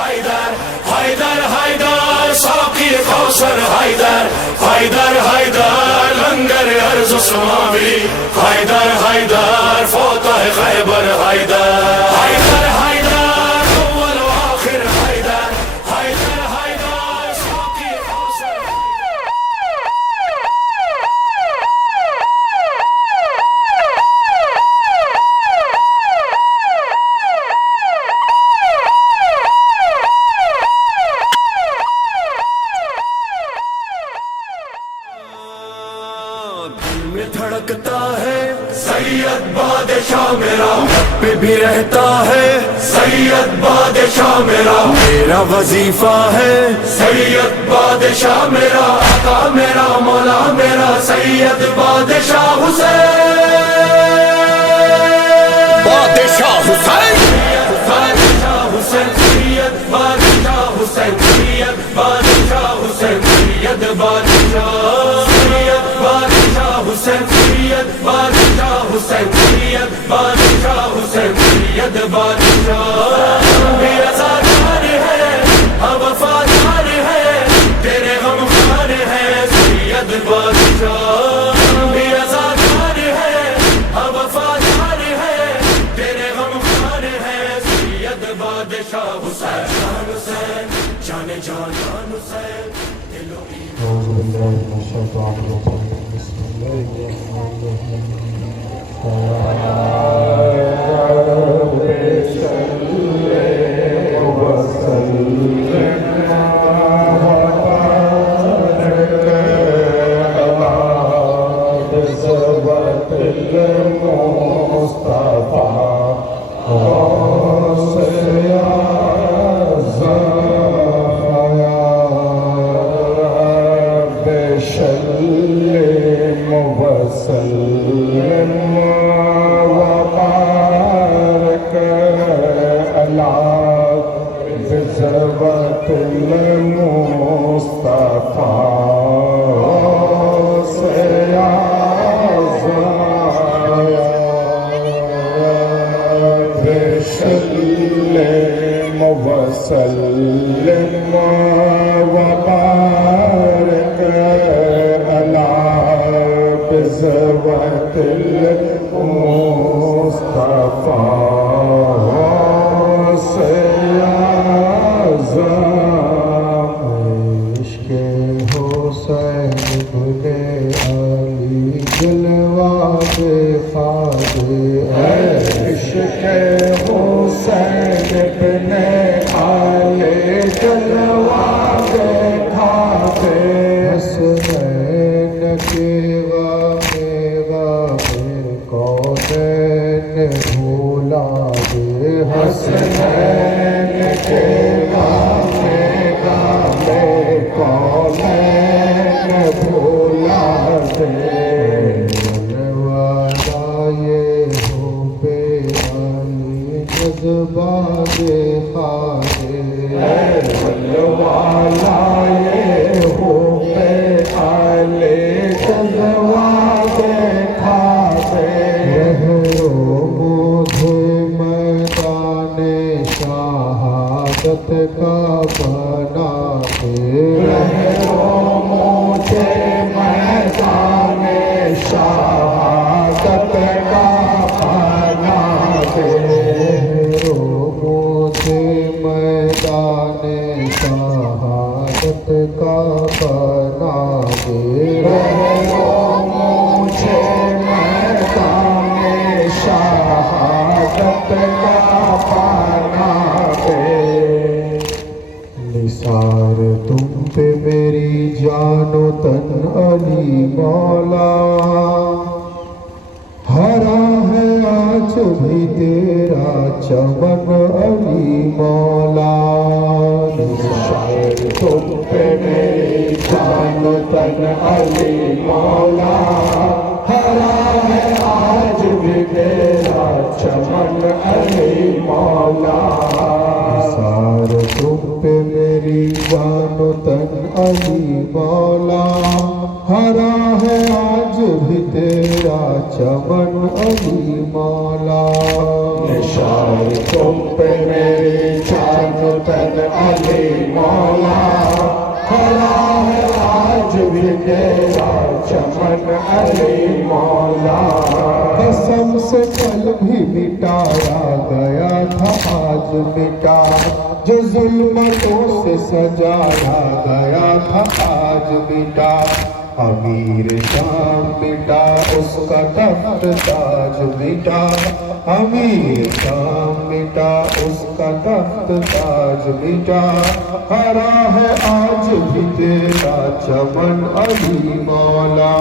حیدر حیدر حیدر ساقی کوثر حیدر حیدر حیدر لنگر ارض سماوی حیدر حیدر فاتح خیبر حیدر حیدر حیدر اول و آخر حیدر حیدر حیدر ساقی کوثر میں دھڑکتا ہے سید بادشاہ میرا پہ بھی رہتا ہے سید بادشاہ میرا میرا وظیفہ ہے سید بادشاہ میرا آقا میرا مولا میرا سید بادشاہ حسین بادشاہ حسین بادشاہ حسین سید بادشاہ حسین سید بادشاہ حسین سید بادشاہ حسین سید بادشاہ حسین سید بادشاہ حسین سید بادشاہ بے ازادار ہے ہم وفادار ہے تیرے غمخوار ہے سید بادشاہ بے ازادار ہے ہم وفادار ہے تیرے غمخوار ہے سید بادشاہ حسین حسین جان جان جان حسین دلو اعوذ باللہ من الشیطان الرجیم بسم اللہ الرحمن وسلم وبارك على بزوة المصطفى عشق حسین ابن علی جلوہ خواجہ عشق حسین ابن علی جلوہ خواجہ حسین کے غم کونین بھولا دے حسین کے غم کونین بھولا دے والا یہ ہو بے علی جذبات خواجہ والا یہ ہو بے علی جذبات خواجہ مجھے میدان شہادت کا بنا دے مجھے میدان شہادت کا بنا دے مجھے میدان شہادت کا بنا دے مجھے میدان شہادت کا بنا دے نثار تم پہ میری جان و تن علی مولا ہرا ہے آج بھی تیرا چمن علی مولا نثار تم پہ میری جان و تن علی مولا ہرا ہے آج بھی تیرا چمن علی مولا نثار تم پہ میری جان و تن علی مولا ہرا ہے آج بھی تیرا چمن علی مولا نثار تم پہ میری جان و تن علی مولا کھڑا ہے آج بھی تیرا چمن علی مولا قسم سے کل بھی مٹایا گیا تھا آج مٹا جو ظلمتوں سے سجایا گیا تھا آج مٹا امیر شام مٹا اس کا تخت تاج مٹا امیر شام مٹا اس کا تخت تاج مٹا ہرا ہے آج بھی تیرا چمن علی مولا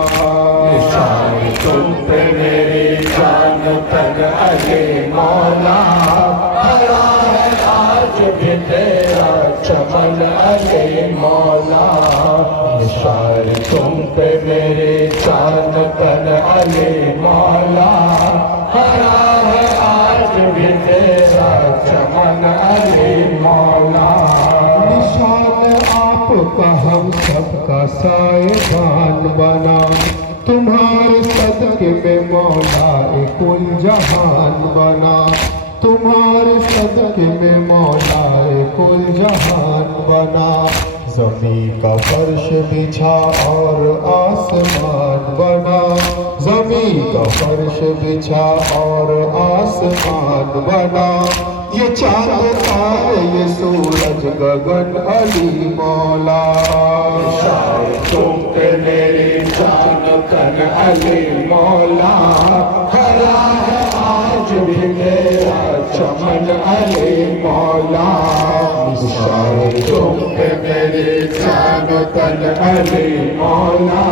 نشان تم پہ میری جان تن علی مولا ہرا ہے آج بھی تیرا چمن علی مولا نشان تم پہ میری جان تن علی مولا ہرا ہے آج بھی تیرا چمن علی مولا نشان آپ کا ہم سب کا سائبان بنا تمہارے صدقے میں مولا کل جہان بنا تمہارے صدقے میں مولا کل جہان بنا زمین کا فرش بچھا اور آسمان بنا زمین کا فرش بچھا اور آسمان بنا یہ چاند تارے یہ سورج گگن علی مولا نشان تم پہ میری جان تن علی مولا ہرا ہے آج بھی تیرا چمن علی مولا نشان تم پہ میری جان تن علی مولا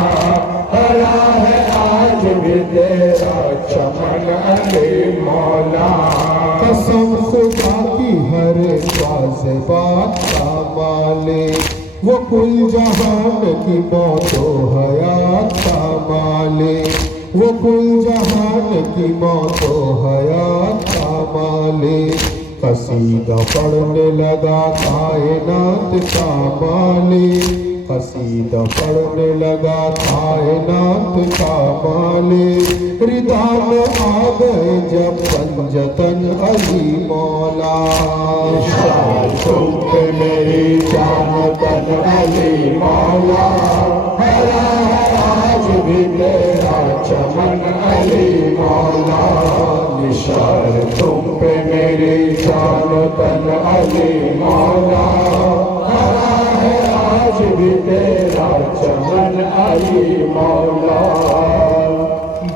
ہرا ہے آج بھی تیرا چمن علی مولا قسم خدا کی ہر باز بات کا مالک وہ کل جہان کی موت و حیات کا مالک وہ کل جہان کی موت و حیات کا مالک قصیدہ پڑھنے لگا کائنات کا مالک قصیدہ پڑھنے لگا کائنات کا مالک ردا میں آ گئے جب پنجتن علی مولا نشان تم پہ میری جان تن علی مولا ہرا ہے آج بھی تیرا چمن علی مولا نشان تم پہ میری جان تن علی مولا ہرا ہے آج بھی تیرا چمن علی مولا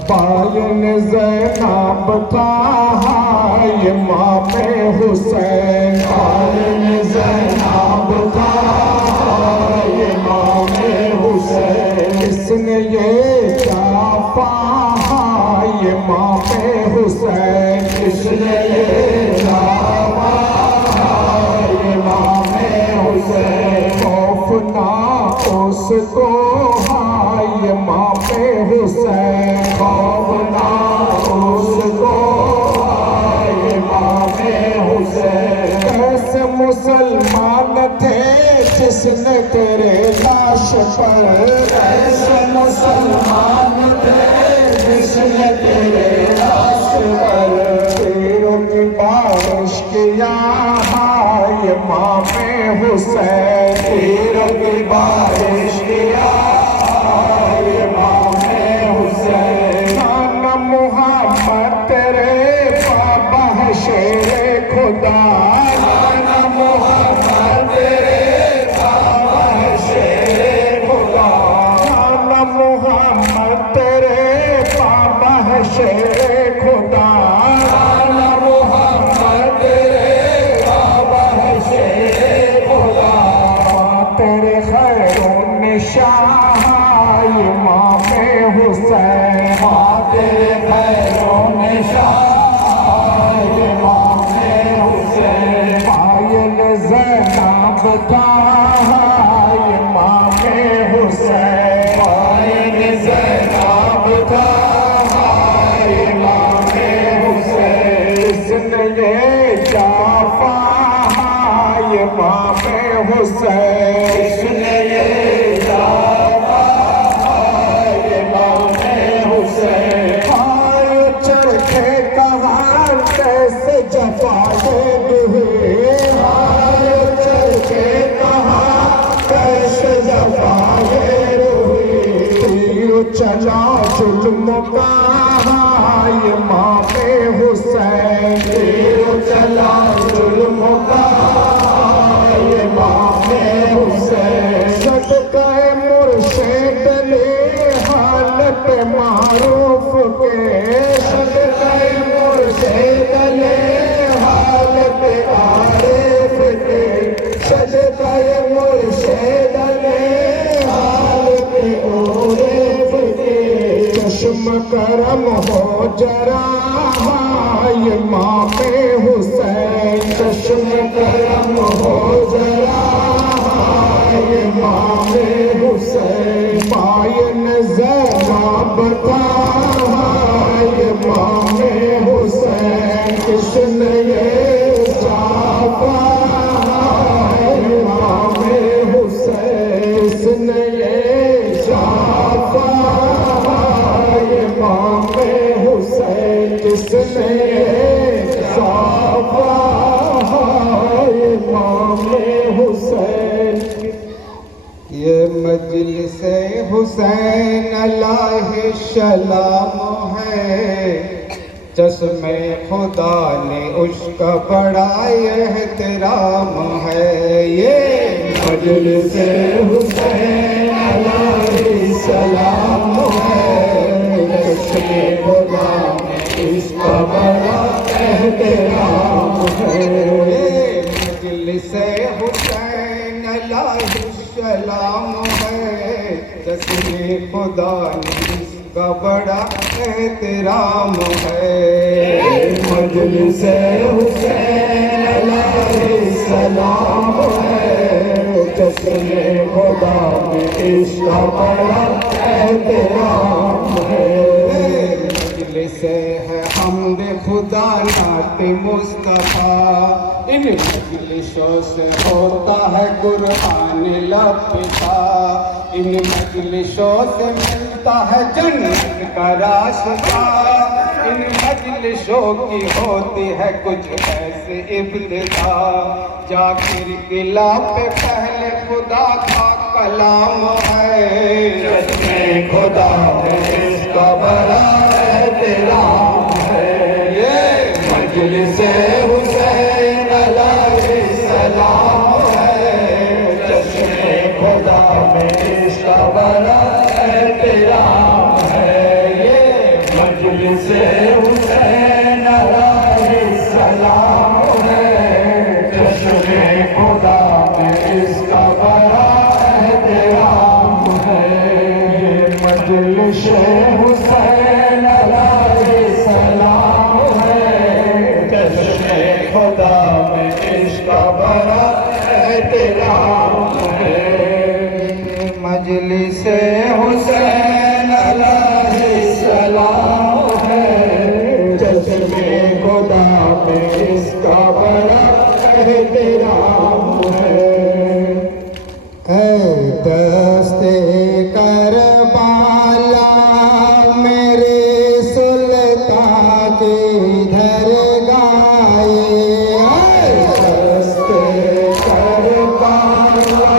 باین زینب تھا امام حسین باین زینب تھا امام حسین اس نے یہ کیا پاہا امام حسین اس نے یہ دعویٰ امام حسین خوف نہ اس کو ہائے امام حسین خوف نہ اس کو امام حسین ایسے مسلمان تھے جس نے تیرے لاش پر ایسے مسلمان تھے جس نے تیرے لاش پر تیروں کی بارش کیا ہائے امام حسین تیروں کی بارش کیا امام حسین نانا محمد تیرے بابا ہے شیر خدا نانا محمد تیرے بابا ہے شیر خدا نانا محمد تیرے بابا ہے شیر خدا نانا محمد تیرے بابا ہے شیر خدا تیرے خیر و نشان امام حسین تیرے خیر و نشان امام حسین پائل زینب تھا امام حسین پائل زینب تھا امام حسین اس نے یہ جافا امام حسین اس نے یہ دعویٰ امام حسین آئے چرخے کہاں کیسے جفا دے ہوئے آئے چلا ظلم کا امام حسین، تیر چلا ظلم کا امام حسین، صدقہ مرشد نے حالت معروف کے، صدقہ مرشد نے حالت عارف کے، صدقہ مرشد نے حالت عارف کے، چشم کرم ہو جرا امام حسین، چشم کرم ہو جرا امام حسین، پائن زینب تھا امام حسین، کس نے یہ صافا امام حسین، کس نے یہ صافا امام حسین، کس نے یہ صافا امام حسین۔ یہ مجلس حسین علیہ السلام ہے، چشم خدا نے اس کا بڑا احترام ہے، یہ مجلس حسین علیہ السلام ہے، چشم خدا نے اس کا بڑا احترام ہے، یہ مجلس حسین علیہ السلام ہے، چشم خدا نے اس کا بڑا احترام ہے، مجلس حسین علیہ السلام ہے، چشم خدا میں اس کا بڑا احترام ہے، مجلس ہے حمد خدا نعت مصطفیٰ، ان مجلسوں سے ہوتا ہے قرآن لبتا، ان مجلسوں سے ملتا ہے جنت کا راستہ، ان مجلسوں کی ہوتی ہے کچھ ایسے ابتدا، جاکر قلع پہ پہلے خدا کا کلام ہے، چشم خدا ہے اس کا بڑا احترام ہے، یہ مجلس حسین علیہ السلام ہے، چشم خدا میں اس کا بڑا احترام ہے، یہ مجلس حسین علیہ السلام ہے، چشم خدا میں اس کا بڑا احترام ہے، یہ مجلس حسین علیہ السلام ہے، چشم خدا میں اس کا بڑا احترام ہے، مجلس حسین علیہ السلام ہے، چشم خدا میں اس کا بڑا احترام ہے، اے دست کربلا میرے سلطان کی درگاہ، اے دست کربلا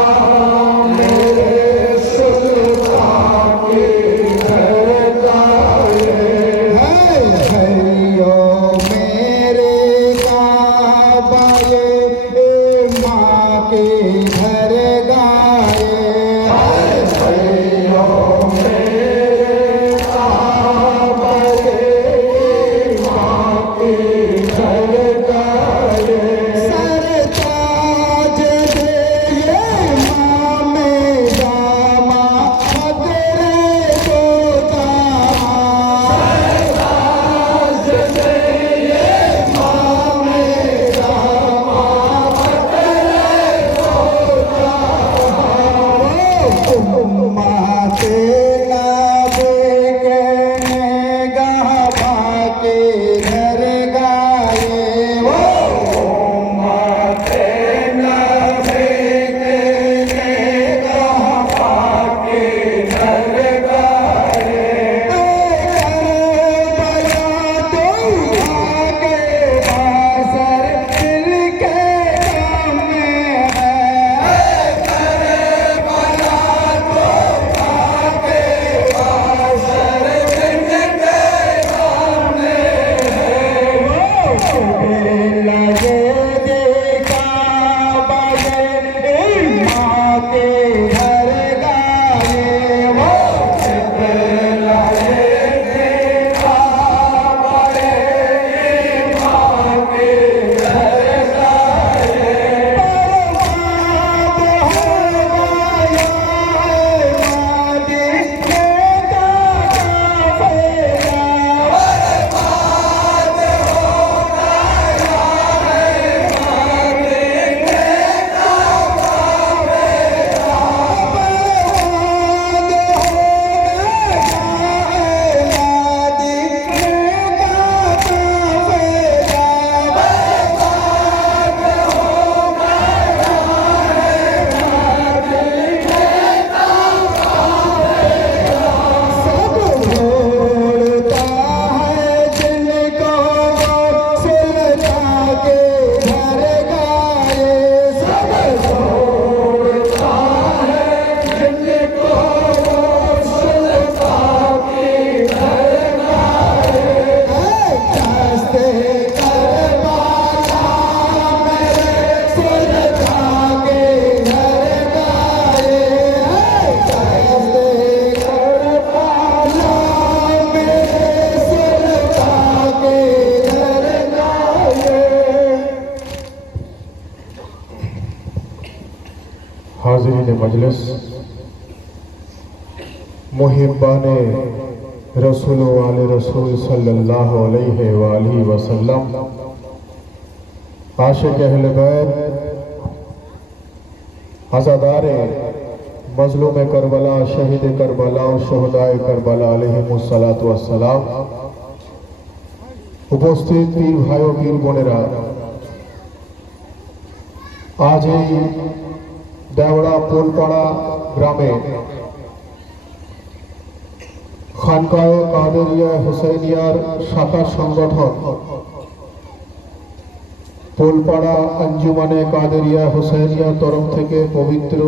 हाज़रीन मजलिस, मुहिब्बाने रसूल वाले रसूल सल्लल्लाहु अलैहि वसल्लम, आशिक अहले बैत, अज़ादारे मज़लूम करबला, शहीद करबला और शहदाए करबला अलैहिमुस्सलातु वस्सलाम, उपस्थित पीर भाइयों पीर बोनेरा, आज এই দেওড়া পোলপাড়া গ্রামে খানকায়ে কাদেরিয়া হুসাইনিয়ার শাখা সংগঠন পোলপাড়া আঞ্জুমানে কাদেরিয়া হুসাইনিয়া তরফ থেকে পবিত্র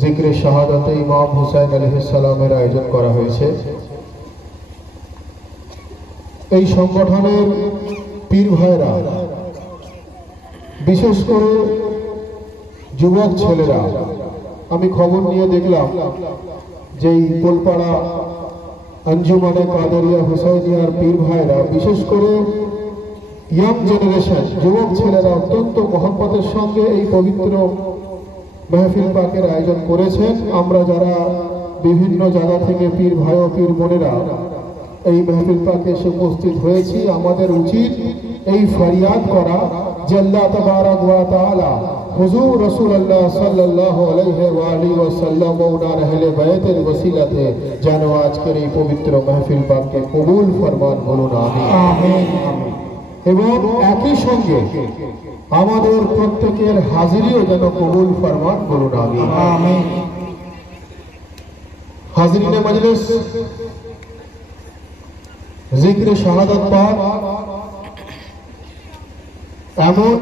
জিক্রে শাহাদাতে ইমাম হুসাইন আলাইহিস সালামের আয়োজন করা হয়েছে। এই সংগঠনের পীর ভাইরা, বিশেষ করে যুবক ছেলেরা, আমি খবর নিয়ে দেখলাম যে এই পোলপাড়া আঞ্জুমানে কাদেরিয়া হুসাইনিয়ার পীর ভাইরা, বিশেষ করে ইয়াং জেনারেশন যুবক ছেলেরা অত্যন্ত মহব্বতের সঙ্গে এই পবিত্র মেহফিল পাকের আয়োজন করেছেন। আমরা যারা বিভিন্ন জায়গা থেকে পীর ভাই ও পীর বোনেরা এই মেহফিল পাকে এসে উপস্থিত হয়েছি, আমাদের উচিত এই ফরিয়াদ করা যে আল্লাহ তাবারাক ওয়া তাআলা হুজুর রাসূলুল্লাহ সাল্লাল্লাহু আলাইহি ওয়াসাল্লাম ও ওনার আহলে বাইতের ওসিলাতে যেন আজকের এই পবিত্র মেহফিল পাককে কবুল ফরমান, বলুন আমিন। এবং একই সঙ্গে আমাদের প্রত্যেকের হাজিরিও যেন কবুল ফরমান, বলুন আমিন। হাজিরিনে মজলিস, জিক্রে শাহাদাত পাক এমন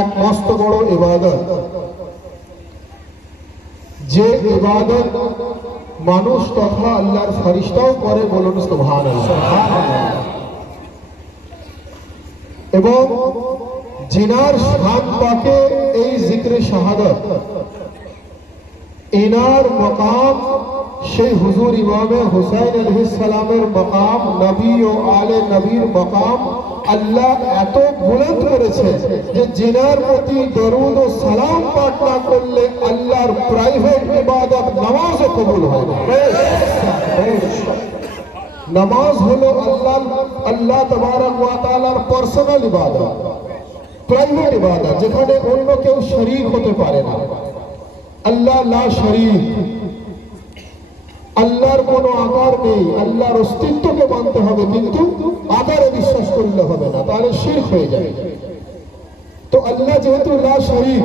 এক মস্ত বড় ইবাদত, যে ইবাদত মানুষ তথা আল্লাহর ফেরেশতাও করে, বলুন সুবহানাল্লাহ। এবং জিনার শান পাকে এই জিক্রে শাহাদাত, এনার মকাম সেই হুজুর ইমামে হুসাইন আলাইহিস সালামের মকাম, নবী ও আলে নবীর মকাম আল্লাহ এত বুলন্দ করেছে যে জিনার প্রতি দরুদ ও সালাম পাঠ না করলে আল্লাহর প্রাইভেট ইবাদত নামাজও কবুল হয় না। নামাজ হলো আল্লাহ তাবারাক ওয়া তাআলার পার্সোনাল ইবাদত, প্রাইভেট ইবাদত, যেখানে অন্য কেউ শরীক হতে পারে না। আল্লাহ লা শরীক, আল্লাহর কোনো আকার নেই, আল্লাহর অস্তিত্বকে মানতে হবে, কিন্তু আকারে বিশ্বাস করলে হবে না, তাহলে শিরক হয়ে যায়। তো আল্লাহ যেহেতু লা শরীক,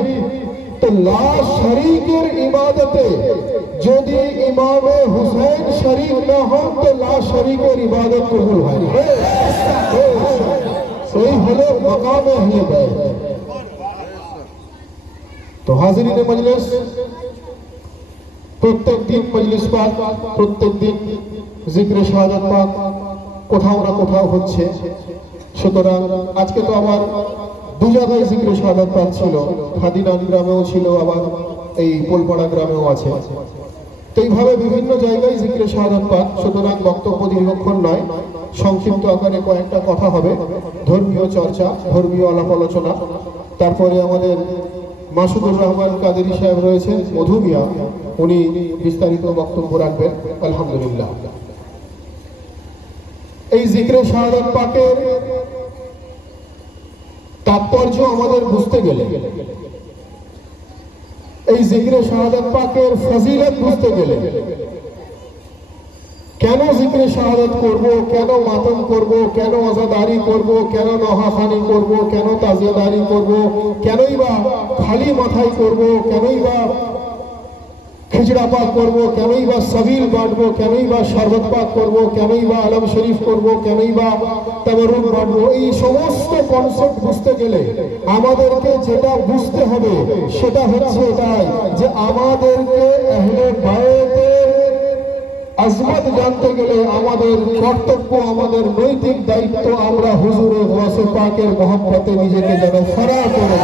তো লা শরীকের ইবাদতে যদি ইমামে হুসাইন শরীক না হন তো লা শরীকের ইবাদত কবুল হয় না। এই হলো মাকামে আহলে বাইত। তো হাজিরিনে মজলিস, প্রত্যেক দিন মজলিস পাক, প্রত্যেক দিন জিক্রে শাহাদাত পাক কোথাও না কোথাও হচ্ছে। সুতরাং আজকে তো আবার দু জায়গায় জিক্রে শাহাদাত পাক ছিল, খাদিনান গ্রামেও ছিল, আবার এই পোলপাড়া গ্রামেও আছে। তো এইভাবে বিভিন্ন জায়গায় জিক্রে শাহাদাত পাক। সুতরাং বক্তব্য দীর্ঘক্ষণ নয়, সংক্ষিপ্ত আকারে কয়েকটা কথা হবে, ধর্মীয় চর্চা, ধর্মীয় আলাপ আলোচনা। তারপরে আমাদের মাসুদুর রহমান কাদেরী সাহেব রয়েছেন মধুমিয়া, উনি বিস্তারিত বক্তব্য রাখবেন আলহামদুলিল্লাহ। এই জিক্রে শাহাদাত পাকের তাৎপর্য আমাদের বুঝতে গেলে, এই জিক্রে শাহাদাত পাকের ফজিলত বুঝতে গেলে, কেন জিক্রে শাহাদাত করব, কেন মাতম করব, কেন আযাদারি করব, কেন নহাখানি করব, কেন তাজিয়াদারি করব, কেনই বা খালি মাথায় করব, কেনই বা খিচড়া পাক করব, কেনই বা সাবিল বাঁটবো, কেনই বা শরবত পাক করব, কেনই বা আলম শরীফ করব, কেনই বা তাবারুক বাঁটবো। এই সমস্ত কনসেপ্ট বুঝতে গেলে আমাদেরকে যেটা বুঝতে হবে সেটা হচ্ছে এটাই যে আমাদেরকে আহলে বায়তের আজমত জানতে গেলে আমাদের কর্তব্য, আমাদের নৈতিক দায়িত্ব, আমরা হুজুরের ওয়াসে পাকের মহব্বতে নিজেকে যেন ফরা করে,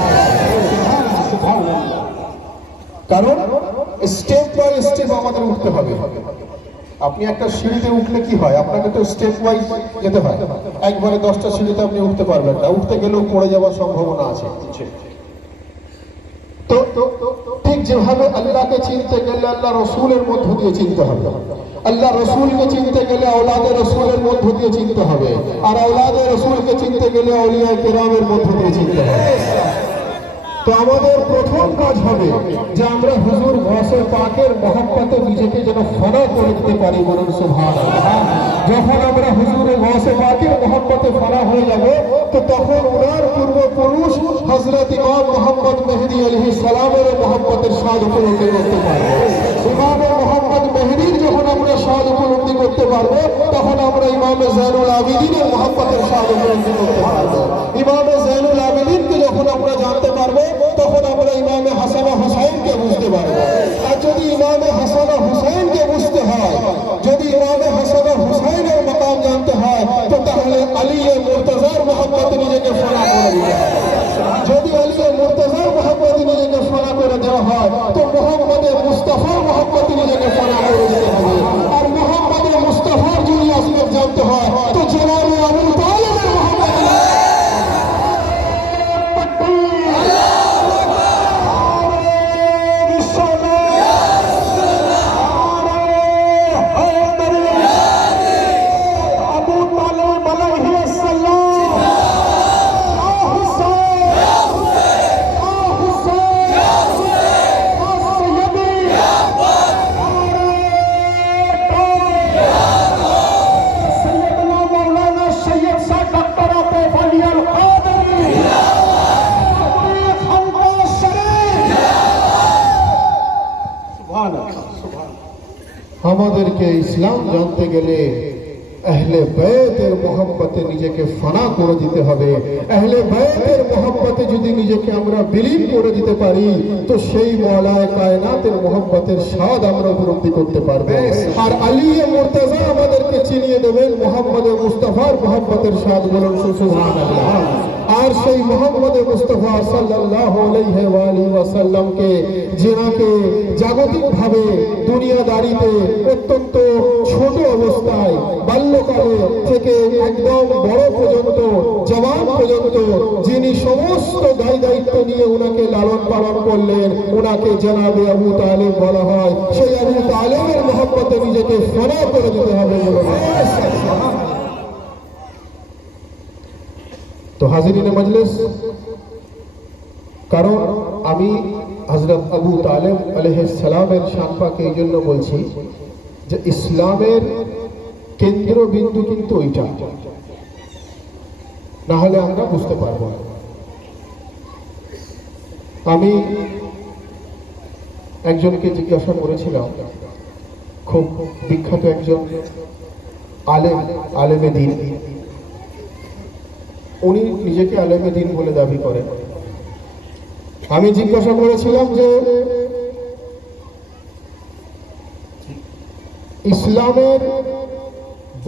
কারণ স্টেপ বাই স্টেপ আমাদের উঠতে হবে। আপনি একটা সিঁড়িতে উঠলে কি হয়, আপনাকে তো স্টেপ ওয়াইজ যেতে হয়। একবারে 10টা সিঁড়িতে আপনি উঠতে পারবেন না, উঠতে গেলেও পড়ে যাওয়ার সম্ভাবনা আছে। তো ঠিক যেভাবে আল্লাহকে চিনতে গেলে আল্লাহ রসুলের মধ্য দিয়ে চিনতে হবে, আল্লাহ রসুলকে চিনতে গেলে আওলাদে রসুলের মধ্য দিয়ে চিনতে হবে, আর আওলাদে রসুলকে চিনতে গেলে আউলিয়া কেরামের মধ্য দিয়ে চিনতে হবে। তো আমাদের প্রথম কাজ হবে যে আমরা হুজুর গাউসে পাকের মহব্বতে নিজেকে যেন ফানা করে দিতে পারি, বলুন সুবহানাল্লাহ। যখন আমরা হুজুর গাউসে পাকের মহব্বতে ফানা হয়ে যাব, তো তখন ওনার পূর্বপুরুষ হযরত ইমাম মুহাম্মদ মেহেদী আলাইহিস সালামের মহব্বতের স্বাদ উপলব্ধি করতে পারবো। ইমাম মুহাম্মদ মেহেদীর যখন আমরা স্বাদ উপলব্ধি করতে পারবো, তখন আমরা ইমাম যায়নুল আবিদিনের মহব্বতের স্বাদ উপলব্ধি করতে পারবো। ইমাম যায়নুল আবিদিনকে যখন আমরা জানতে পারবো, তখন আমরা ইমামে হাসান ও হুসাইনকে বুঝতে পারবো। আর যদি ইমামে হাসান ও হুসাইনকে বুঝতে হয়, যদি ইমামে হাসান ও হুসাইনের মাকাম জানতে হয়, তো তাহলে আলী মুর্তজার মহব্বতে নিজেকে ফানা করে দিতে হবে। যদি আলী মুর্তজার মহব্বতে নিজেকে ফানা করে দেওয়া হয়, তো মুহাম্মদে মুস্তাফার মহব্বতে নিজেকে ফানা করে দিতে হবে। আর মুহাম্মদে মুস্তাফার যদি আসলত জানতে হয়, তো জনাবে আবু তালেবের মহব্বতে আমাদেরকে ইসলাম জানতে গেলে আহলে বায়তের মহব্বতে নিজেকে ফানা করে দিতে হবে। আহলে বায়তের মহব্বতে যদি নিজেকে আমরা বিলীন করে দিতে পারি, তো সেই মওলায়ে কায়নাতের মহব্বতের স্বাদ আমরা উপলব্ধি করতে পারবো। আর আলী মুর্তজা আমাদেরকে চিনিয়ে দেবেন মুহাম্মদে মুস্তাফার মহব্বতের স্বাদ, বলুন সুবহানাল্লাহ। আর সেই মুহাম্মদে মুস্তাফা সাল্লাল্লাহু আলাইহি ওয়া আলিহি ওয়াসাল্লামকে, যিনাকে জাগতিকভাবে দুনিয়াদারিতে অত্যন্ত ছোট অবস্থায় বাল্যকালে থেকে একদম বড় পর্যন্ত, জওয়ান পর্যন্ত, যিনি সমস্ত দায় দায়িত্ব নিয়ে ওনাকে লালন পালন করলেন, ওনাকে জনাবে আবু তালেব বলা হয়। সেই আবু তালেবের মহব্বতে নিজেকে ফানা করে দিতে হবে। তো হাজিরিনে মজলিস, কারণ আমি হযরত আবু তালেব আলাইহিস সালামের শান পাকে এই জন্য বলছি যে ইসলামের কেন্দ্রবিন্দু কিন্তু ওইটা, না হলে আমরা বুঝতে পারবো না। আমি একজনকে জিজ্ঞাসা করেছিলাম, খুব বিখ্যাত একজন আলেমে দ্বীন, উনি নিজেকে আলেমে দ্বীন বলে দাবি করেন। আমি জিজ্ঞাসা করেছিলাম যে ইসলামের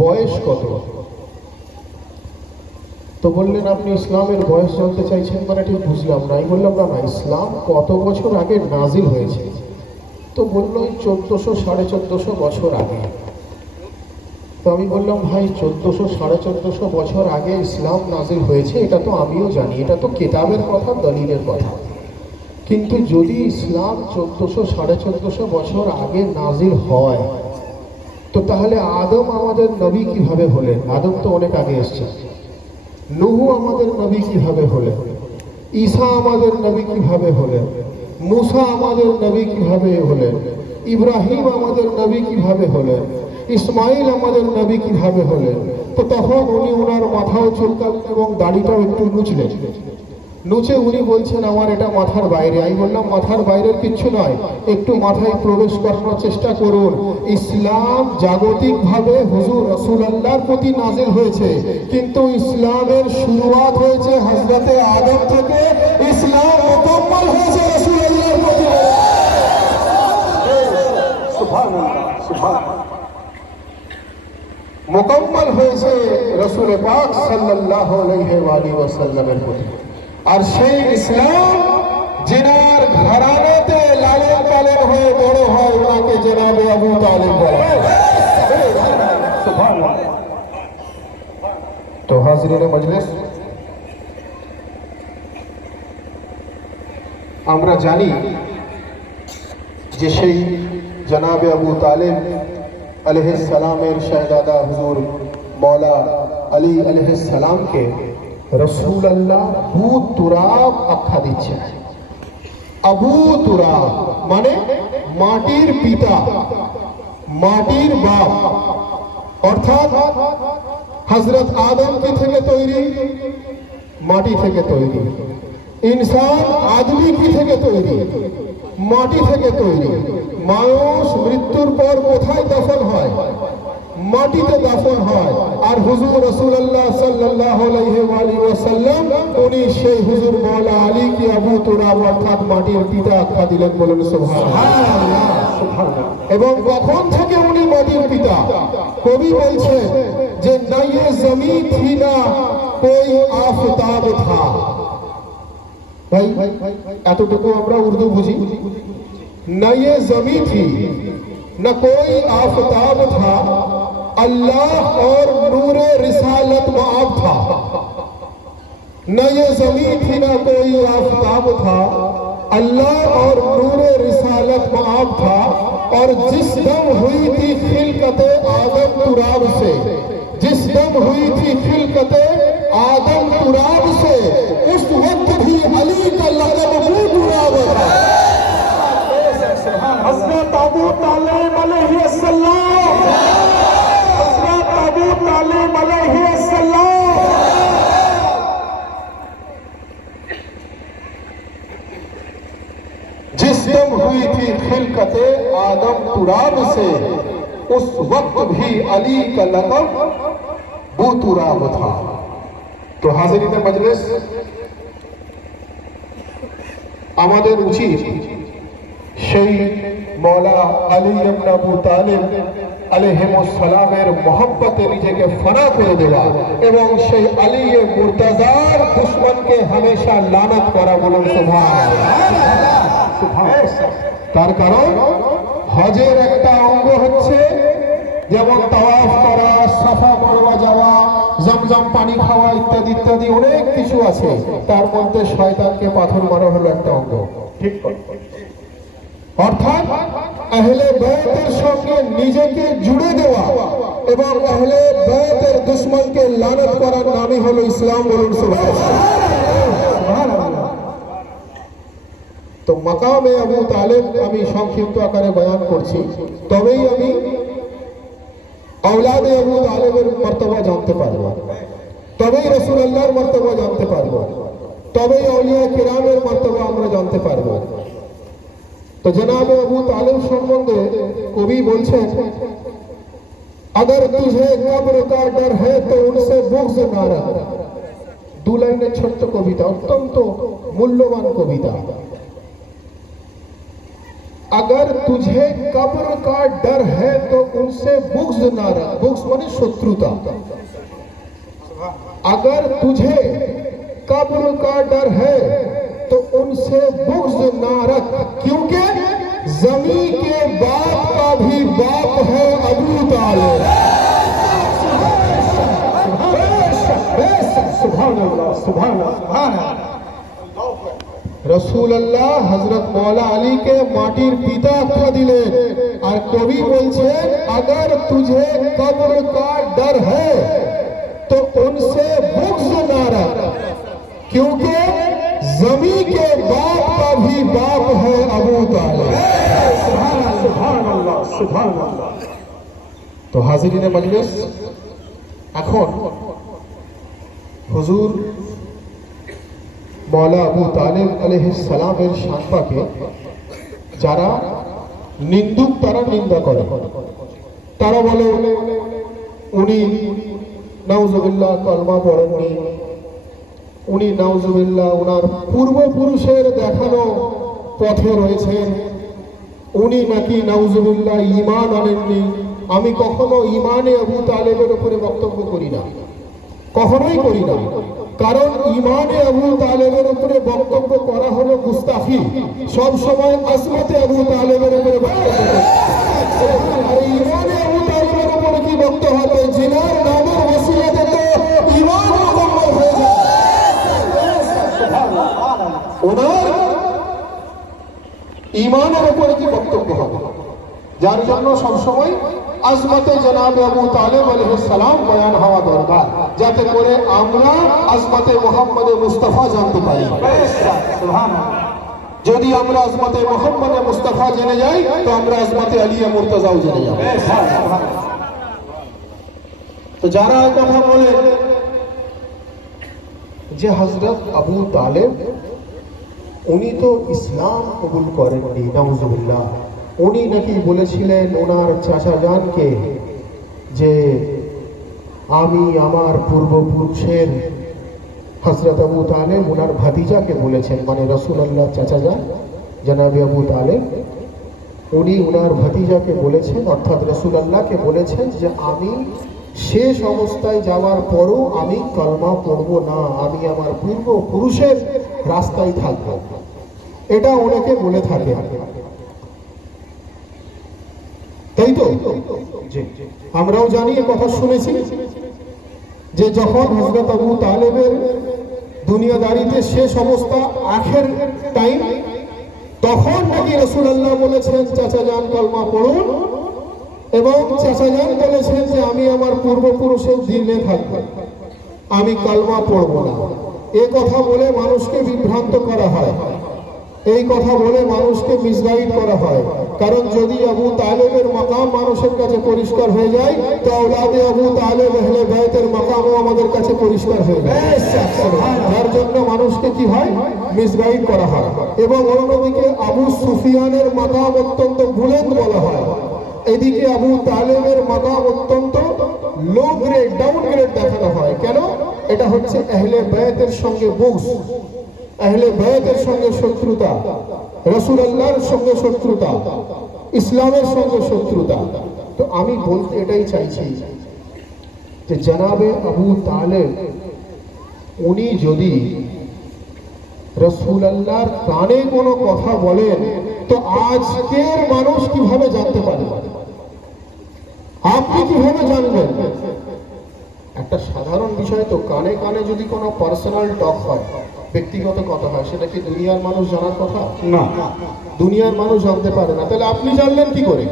বয়স কত? তো বললেন, আপনি ইসলামের বয়স জানতে চাইছেন, মানে ঠিক বুঝলাম না। আমি বললাম, না, ইসলাম কত বছর আগে নাজিল হয়েছে? তো বললো 1400 1450 বছর আগে। তো আমি বললাম, ভাই 1400 1450 বছর আগে ইসলাম নাজিল হয়েছে, এটা তো আমিও জানি, এটা তো কিতাবের কথা, দলিলের কথা। কিন্তু যদি ইসলাম 1400 1450 বছর আগে নাজিল হয়, তো তাহলে আদম আমাদের নবী কিভাবে হলেন? আদম তো অনেক আগে এসছে। নূহ আমাদের নবী কিভাবে হলেন? ঈসা আমাদের নবী কিভাবে হলেন? মুসা আমাদের নবী কিভাবে হলেন? ইব্রাহিম আমাদের নবী কিভাবে হলেন? ইসমাইল আমাদের নবী কিভাবে হলেন? তো তখন উনি ওনার মাথাও চুলকালেন এবং দাড়িটাও একটু নুচলেন। নুচে উনি বলছেন, আমার এটা মাথার বাইরে। আমি বললাম, মাথার বাইরের কিচ্ছু নয়, একটু মাথায় প্রবেশ করানোর চেষ্টা করুন। ইসলাম জাগতিকভাবে হুজুর রাসূলুল্লাহর প্রতি নাজিল হয়েছে, কিন্তু ইসলামের শুরুয়াত হয়েছে হযরতে আদম থেকে। ইসলাম মুকাম্মাল হয়েছে রাসূলুল্লাহর প্রতি। সুবহানাল্লাহ, সুবহানাল্লাহ। মুকাম্মাল হয়েছে রাসূল পাক সাল্লাল্লাহু আলাইহি ওয়া সাল্লামের প্রতি। আর সেই ইসলাম जिनार घरानेते लालन पालन हो बड़ो हो उनके जनाबे अबू तालिब बड़ा। तो हाजिरीन मजलिस আমরা জানি যে সেই জনাবে আবু তালেব আলাইহিস সালামের শাহজাদা হুজুর মৌলা আলী আলাইহিস সালামকে রাসূলুল্লাহ আবু তুরাব আখ্যা দিচ্ছেন। আবু তুরাব মানে মাটির পিতা, মাটির বাপ, অর্থাৎ হযরত আদম কি থেকে তৈরি? মাটি থেকে তৈরি। ইনসান আদমি কি থেকে তৈরি? মাটি থেকে তৈরি। মানুষ মৃত্যুর পর কোথায় দাফন হয়? মাটিতে দাফন হয়। আর হুজুর রাসূলুল্লাহ সাল্লাল্লাহু আলাইহি ওয়াসাল্লাম উনি সেই হুজুর মৌলা আলী কি আবু তুরাব অর্থাৎ মাটির পিতা আখ্যা দিলেন। বলেন সুবহানাল্লাহ। এবং কখন থেকে উনি মাটির পিতা? কবি বলছে যে না ये जमीन थी ना कोई आफताब था। ভাই এতটুকু আমরা উর্দু বুঝি। না ये जमीन थी ना कोई आफताब था, अल्लाह और नूरे रिसालत माब था। न ये जमीन थी ना कोई आफताब था, अल्लाह और नूरे रिसालत माब था। और जिस दम हुई थी खिलकते आदम तुराब से, जिस दम हुई थी खिलकते आदम तुराब से, उस वक्त भी अली का लक़ब अबू तुराब था। हज़रत अबू तालिब अलैहिस्सलाम, हज़रत अबू तालिब अलैहिस्सलाम जिस दम हुई थी खिलकते आदम तुराब से, उस वक्त भी अली का लक़ब बू तुराब था। तो हाज़िरीन मजलिस, আমাদের উচিত সেই মৌলা আলী ইবনে আবু তালিব আলাইহিস সালামের মহব্বতে নিজেকে ফানা করে দেওয়া এবং সেই আলী মুর্তজার দুশমনকে হামেশা লানত করা। বলুন সুবহানাল্লাহ। তার কারণ হজের একটা অঙ্গ হচ্ছে যেমন তাওয়াফ করা, সাফা মারওয়া যাওয়া, জমজম পানি খাওয়া ইত্যাদি ইত্যাদি অনেক কিছু আছে। তার মধ্যে শয়তানকে পাথর মারা হলো একটা অঙ্গ। ঠিক অর্থাৎ আহলে বাইতের সঙ্গে নিজেকে জুড়ে দেওয়া এবং আহলে বাইতের দুশমনকে লানত করার নামই হলো ইসলাম। বলুন সুবহানাল্লাহ। তো মাকামে আবু তালেব আমি সংক্ষিপ্ত আকারে বয়ান করছি, তবেই আমি औलादे अबू तालिबेर मर्तबा जानते पारबो, तबेई रसूलुल्लाहर मर्तबा जानते पारबो, तबेई औलिया किरामेर मर्तबा आमरा जानते पारबो। तो जनाब अबू तालिब सम्बन्धे कवि बोलছেন, अगर तुझे कब्र का डर है तो उनसे बुग़्ज़ ना रख। दो लाइनेर छोट्ट कविता, अत्यंत मूल्यवान कविता। अगर तुझे कब्र का डर है तो उनसे बुग़्ज़ ना रख। बुग़्ज़ माने शत्रुता। अगर तुझे कब्र का डर है तो उनसे बुग़्ज़ ना रख, क्योंकि ज़मीं के बाप का भी बाप है अबू तालिब। सुभानअल्लाह, सुभानअल्लाह। रसूलुल्लाह हजरत मौला अली के माटिर पिता आख्या दिलेन। और कवि बोलছেন, अगर तुझे कब्र का डर है तो उनसे बुग़्ज़ ना रख, क्योंकि ज़मीं के बाप का भी बाप है अबू तालिब। सुभानअल्लाह, सुभानअल्लाह। तो हाज़िरीन मजलिस, এখন হুজুর मौला अबू तालिब अलैहिस सालामेर शानपाके যারা নিন্দুক তারা নিন্দা করে। তারা বলে উনি নাউজুবিল্লাহ কলমা পড়েননি, উনি নাউজুবিল্লাহ ওনার পূর্বপুরুষের দেখানো পথে রয়েছেন, উনি নাকি নাউজুবিল্লাহ ঈমান আনেননি। আমি কখনো ঈমানে আবু তালেবের উপরে বক্তব্য করি না, কখনোই করি না। কারণ ঈমানে আবু তালেবের উপরে বক্তব্য করা হলো গুস্তাখি। সব সময় আজমতে আবু তালেবের উপরে বক্তব্য। আর ঈমানে আবু তালেবের উপরে কি বক্তব্য হবে? জিনার নামের ওসিলাতে তো ঈমান মুকম্মল হয়ে যায়। ওনার ঈমানের উপরে কি বক্তব্য হবে, যার জন্য সবসময় আজমতে জনাবে আবু তালেব আলাইহিস সালাম বয়ান হওয়া দরকার, যাতে করে আমরা আজমতে মুহাম্মদে মুস্তাফা জানতে পারি। যদি আমরা আজমতে মুহাম্মদে মুস্তাফা জেনে যাই তো আমরা আজমতে আলিয়া মুর্তজাও জেনে যাব। তো যারা কথা বলে যে হযরত আবু তালেব উনি তো ইসলাম কবুল করেননি, নাউজুবিল্লাহ, উনি নাকি বলেছিলেন ওনার চাচা জানকে যে আমি আমার পূর্বপুরুষের, হযরত আবু তালেব ওনার ভাতিজাকে বলেছেন, মানে রাসূলুল্লাহ চাচা যান জনাবে আবু তালেব, উনি ওনার ভাতিজাকে বলেছেন অর্থাৎ রাসূলুল্লাহকে বলেছেন যে আমি শেষ অবস্থায় যাওয়ার পরও আমি কলমা পড়ব না, আমি আমার পূর্বপুরুষের রাস্তায় থাকব, এটা ওনাকে বলে থাকে। তাই তো আমরাও জানি, কথা শুনেছি যে যখন হযরত আবু তালেবের দুনিয়াদারিতে শেষ অবস্থা, আখের টাইম, তখন নাকি রাসূলুল্লাহ বলেছেন চাচা জান কলমা পড়ুন, এবং চাচা জান বলেছেন যে আমি আমার পূর্বপুরুষের দিনে থাকবো, আমি কলমা পড়ব না। এ কথা বলে মানুষকে বিভ্রান্ত করা হয়, এই কথা বলে মানুষকে মিসগাইড করা হয়। কারণ যদি আবু তালেবের মাকাম মানুষের কাছে পরিষ্কার হয়ে যায় তো আওলাদে আবু তালেব আহলে বাইতের মাকামও আমাদের কাছে পরিষ্কার হয়ে যায়। যার জন্য মানুষকে কি হয়, মিসগাইড করা হয়। এবং অন্যদিকে আবু সুফিয়ানের মাকাম অত্যন্ত বুলন্দ বলা হয়, এদিকে আবু তালেবের মাকাম অত্যন্ত লো গ্রেড, ডাউন গ্রেড দেখানো হয়। কেন? এটা হচ্ছে আহলে বাইতের সঙ্গে বুগস, আহলে বাইতের সঙ্গে শত্রুতা, রাসূলুল্লাহর সঙ্গে শত্রুতা, ইসলামের সঙ্গে শত্রুতা। তো আমি বলতে এটাই চাইছি যে জনাবে আবু তালেব উনি যদি রাসূলুল্লাহর কানে কোনো কথা বলেন তো আজকের মানুষ কিভাবে জানতে পারে? আপনি কিভাবে জানবেন? একটা সাধারণ বিষয় তো, কানে কানে যদি কোনো পার্সোনাল টক হয়, ব্যক্তিগত কথা হয়, সেটা কি দুনিয়ার মানুষ জানার কথা? না, দুনিয়ার মানুষ জানতে পারে না। তাহলে আপনি জানলেন কি করে?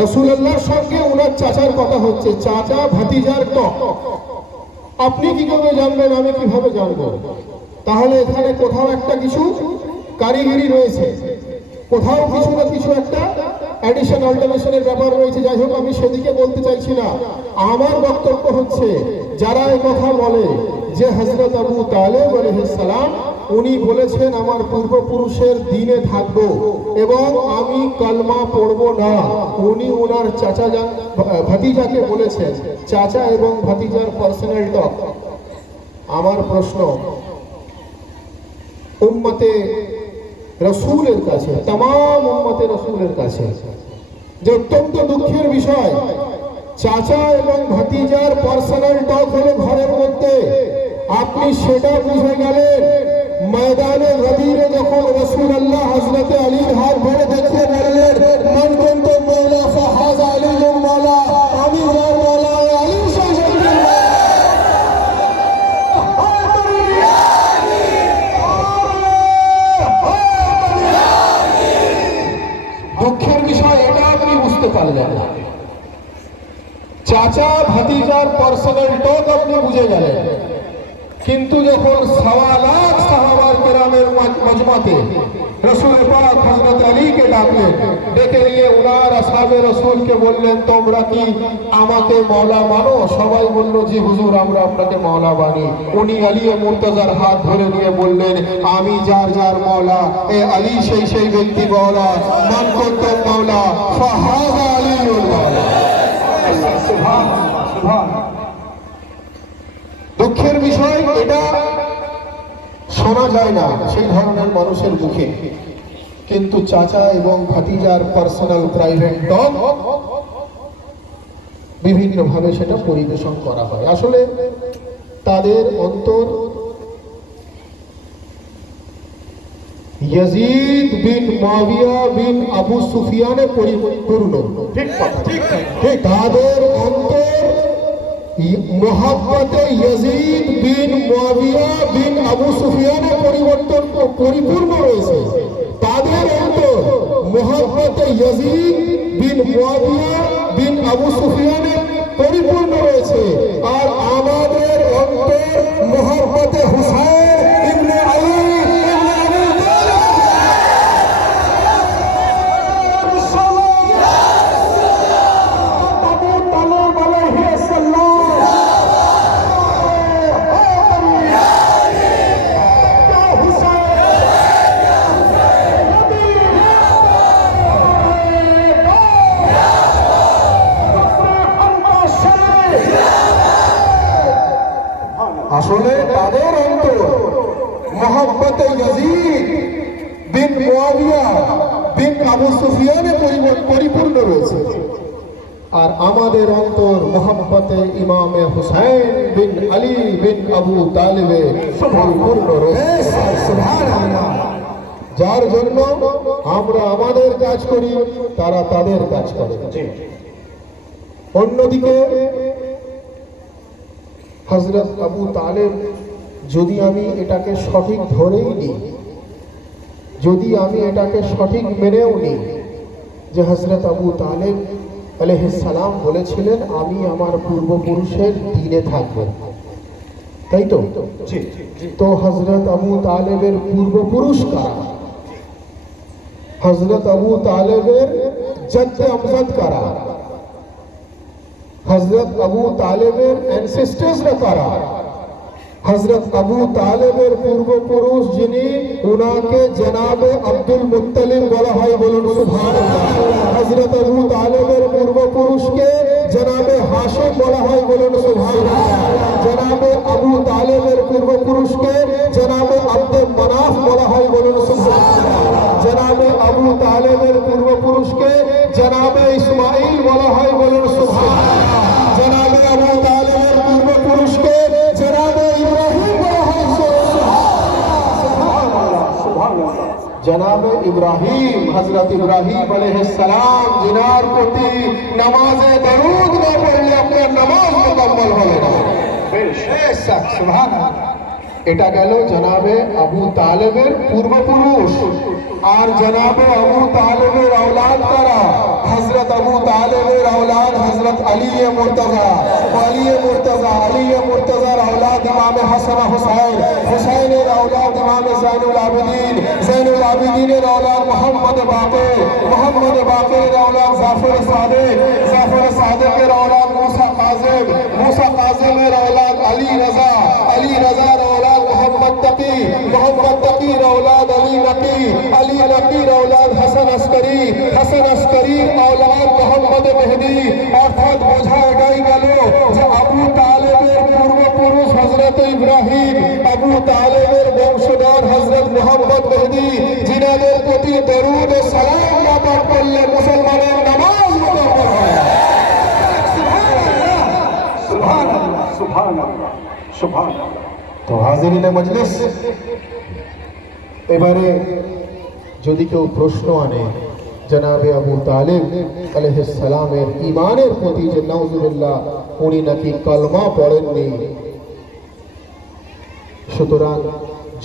রাসূলুল্লাহর সঙ্গে ওনার চাচার কথা হচ্ছে, চাচা ভাতিজার টক, আপনি কি করে জানবেন? আমি কিভাবে জানবো? তাহলে এখানে কোথাও একটা কিছু কারিগরি রয়েছে, কোথাও কিছু না কিছু একটা অ্যাডিশন অল্টারনেশনের ব্যাপার রয়েছে। যাই হোক, আমি সেদিকে বলতে চাইছি না। আমার বক্তব্য হচ্ছে, যারা এই কথা বলে যে হযরত আবু তালেব আলাইহিস সালাম উনি বলেছেন আমার পূর্বপুরুষের দ্বীনে থাকবো এবং আমি কলমা পড়ব না, উনি ওনার চাচা ভাতিজাকে বলেছেন, চাচা এবং ভাতিজার পার্সোনাল টক। আমার প্রশ্ন উম্মতে রাসূলের কাছে, तमाम উম্মতে রাসূলের কাছে, যে অত্যন্ত দুঃখের বিষয়, চাচা এবং ভাতিজার পার্সোনাল টক হলো ঘরের মধ্যে। আপনি সেটা বুঝে গেলেন ময়দানে গদিরে যখন রাসূলুল্লাহ হযরতে আলীর হাত ধরে দেখে বললেন, মান কুনতু মাওলা ফাহাযা আলীয়ুল মাওলা, আমি যার মাওলা আলী দুঃখের বিষয় এটা আপনি বুঝতে পারলেন না। চাচা ভাতিজার পার্সোনাল টক আপনি বুঝে গেলেন, কিন্তু যখন 1.25 লাখ সাহাবার কেরামের মজমাতে রাসূল পাক হযরত আলীকে ডাকলেন, ডেকে নিয়ে ওনার আসহাবে রাসূলকে বললেন, তোমরা কি আমাকে মাওলা মানো? সবাই বলল, জি হুজুর, আমরা আপনাকে মাওলা মানি। উনি আলী মুর্তজার হাত ধরে নিয়ে বললেন, আমি যার যার মাওলা, এ আলী সেই ব্যক্তি মাওলা, মান কুনতু মাওলা ফাহাযা আলীউল মাওলা। সুবহানাল্লাহ, সুবহানাল্লাহ। দুঃখের বিষয় এটা শোনা যায় না সেই ধরনের মানুষের মুখে, কিন্তু চাচা এবং ভাতিজার পার্সোনাল প্রাইভেট টক বিভিন্ন ভাবে সেটা পরিবেশন করা হয়। আসলে তাদের অন্তর ইয়াজিদ বিন মুয়াবিয়া বিন আবু সুফিয়ানে পরিপূর্ণ। ঠিক কথা, ঠিক। তাদের অন্তর মোহাব্বতে ইয়াজিদ বিন মুয়াবিয়া বিন আবু সুফিয়ানের পরিবর্তন পরিপূর্ণ রয়েছে। তাদের অন্তর মুহাম্মদে ইয়াজিদ বিন মুয়াবিয়া বিন আবু সুফিয়ানে পরিপূর্ণ রয়েছে, আর আমাদের অন্তর মুহাম্মদে হুসাইন ইবনে আলী ইবনে আবু তালেব আলাইহিস সালাম আসলে তাদের অন্তর মুহাম্মদে ইয়াজিদ বিন মুয়াবিয়া বিন আবু সুফিয়ানে পরিপূর্ণ রয়েছে, আর আমাদের অন্তর মুহাম্মদে ইমামে হুসাইন বিন আলী বিন আবু তালেবে পরিপূর্ণ রয়েছে। সুবহানাল্লাহ। যার জন্য আমরা আমাদের কাজ করি, তারা তাদের কাজ করে। অন্যদিকে হযরত আবু তালেব, যদি আমি এটাকে সঠিক ধরেই নিই, যদি আমি এটাকে সঠিক মেনেও নিই যে হযরত আবু তালেব আলাইহিস সালাম বলেছিলেন আমি আমার পূর্বপুরুষের দ্বীনে থাকব, তাই তো? তো হযরত আবু তালেবের পূর্বপুরুষ কারা? হযরত আবু তালেবের জাদ্দে আমজাদ কারা? হযরত আবু তালেবের অ্যানসেস্টরসরা কারা? হযরত আবু তালেবের পূর্বপুরুষ যিনি, উনাকে জনাবে আব্দুল মুত্তালিব বলা হয়, বলুন সুবহানাল্লাহ। হযরত আবু তালেবের পূর্বপুরুষকে জনাবে হাশিম বলা হয়, বলুন সুবহানাল্লাহ। জনাবে আবু তালেবের পূর্বপুরুষকে জনাবে আব্দুল মানাফ বলা হয়, বলুন সুবহানাল্লাহ। জনাবে আবু তালেবের পূর্বপুরুষকে জনাবে ইসমাইল বলা হয়, বলুন সুবহানাল্লাহ। জনাবে আবু তালেবের পূর্বপুরুষকে জনাবে ইব্রাহিম বলা হয়, সুবহানাল্লাহ। জনাবে ইব্রাহিম, হযরত ইব্রাহিম আলাইহিস সালাম, জিনার প্রতি নামাজে দরুদ না পড়লে আপনার নামাজ মুকম্মল হবে না। বেশক, সুবহানাল্লাহ। এটা গেল জনাবে আবু তালেবের পূর্বপুরুষ। আর জনাবে আবু তালেবের औलाद কারা? হযরত আবু তালেবের औलाद হযরত আলী মুর্তজা, আলী মুর্তজার औलाद ইমাম হাসান হুসাইন, হুসাইনের औलाद ইমাম জাইনুল আবিদিনের औलाद মুহাম্মদ বাকিরের औलाद জাফর সাদেকের औलाद মুসা কাযিমের औलाद আলী রাজার औलाद मोहम्मद तकीर औलाद अली नकीर औलाद हसन अस्करी औलाद मोहम्मद मेहदी। अर्थात বোঝা গেল যে আবু তালেবের পূর্বপুরুষ হযরত ইব্রাহিম, আবু তালেবের বংশধর হযরত মোহাম্মদ মেহদি, জিনাদের প্রতি দরুদ ও সালাম না পাঠ করলে মুসলমানের নামাজ মুকম্মল হয় না। সুবহানাল্লাহ, সুবহানাল্লাহ, সুবহানাল্লাহ, সুবহানাল্লাহ। তো হাজিরিনে মজলিস, এবারে যদি কেউ প্রশ্ন আনে জনাবে আবু তালেব আলাইহিস সালামের ঈমানের প্রতি যে নাউজুবিল্লাহ উনি নাকি কালমা পড়েননি, সুতরাং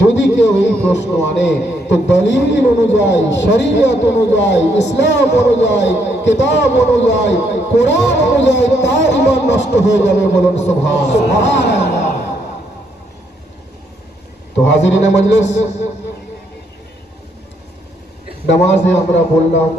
যদি কেউ এই প্রশ্ন আনে তো দলিল অনুযায়ী, শরীয়ত অনুযায়ী, ইসলাম অনুযায়ী, কিতাব অনুযায়ী, কোরআন অনুযায়ী তার ঈমান নষ্ট হয়ে যাবে, বলুন সুবহানাল্লাহ। তো হাজিরিনে মজলিস, নামাজে আমরা বললাম,